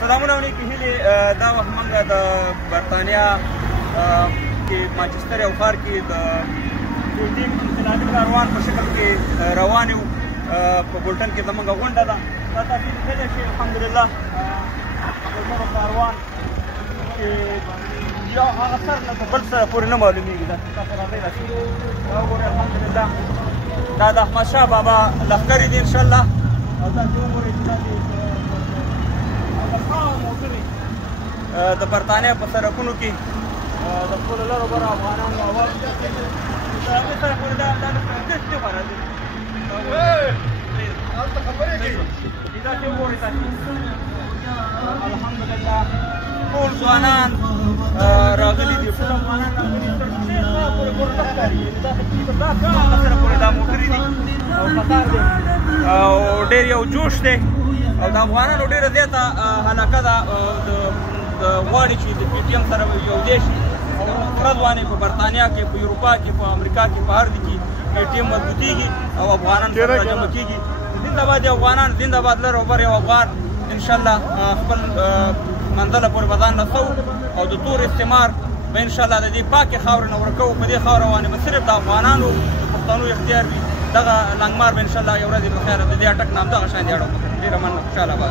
سلامونه علیکم هیلې دا وخت موږ د برطانیا کې مانچسټر یو ښار کې د ټیم انقلابي کاروان په شکل کې روان یو په بولټن کې زموږ غونډه ده دا تاسو لیدلی شئ الحمدلله زموږ کاروان چې یو هغه سر نه بل سره پورې نه معلومیږي دا تاسو راغلی راشئ دا وګورئ الحمدلله دا د احمدشاه بابا لښکرې دي انشاءالله او تاسو وګورئ چې دا د برطانیا په سړکونو کې د خپلو لرو برو افغانانو اواز د هغې سره پورې دا ګرد دی خو راځي دا چې وګورئ تاسې الحمدلله ټول ځوانان راغلي دي ټول افغانان راغلي تر څې خوا پورې ګورو نه ښکاري دا هغه سره پورې دا موټرې دي او قطار دی او ډېر یو جوش دی او د افغانانو ډېره زیاته علاقه ده غواړي چې د پی ټي ایم سره یوځای شي او سره ځوانې په برطانیا کې په اروپا کې په امریکا کې په هر ځای کې پی ټي ایم مضبوطېږي او افغانان سره راجمع کېږي زنده‌باد یو افغانان زنده‌باد لر او بر یو افغان انشاءالله خپل منزله پورې به ځان رسوو او د تور استعمار به انشاءالله د دې پاکې خاورې نه ورکوو په دې خاوره باندې به صرف د افغانانو د پښتنو اختیار وي دغه لنګمار به انشاءالله یو ورځ په خیره د دې اټک نام دغه شان دی اړو ډېره مننه خوشحاله به